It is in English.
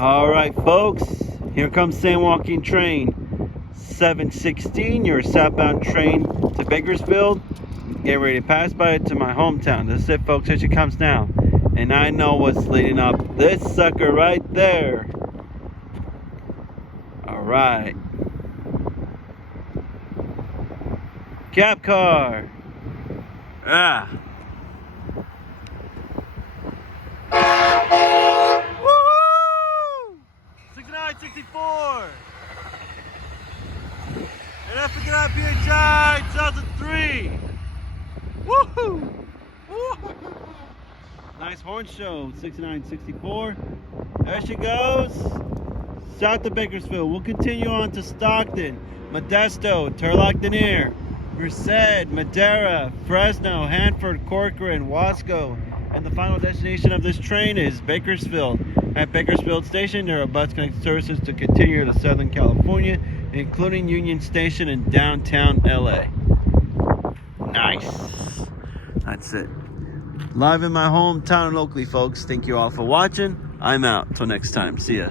Alright folks, here comes San Joaquin train 716, your southbound train to Bakersfield. Get ready to pass by it to my hometown. This is it folks, here she comes now. And I know what's leading up this sucker right there. Alright. Cabcar. Ah. Woohoo! 6964. And I forget out PHI 2003. Woohoo! Woohoo! Nice horn show, 6964. There she goes. South of Bakersfield. We'll continue on to Stockton, Modesto, Turlock-Denier, Merced, Madera, Fresno, Hanford, Corcoran, Wasco. And the final destination of this train is Bakersfield. At Bakersfield Station, there are bus connected services to continue to Southern California, including Union Station in downtown LA. Nice. That's it. Live in my hometown locally, folks. Thank you all for watching. I'm out. Till next time. See ya.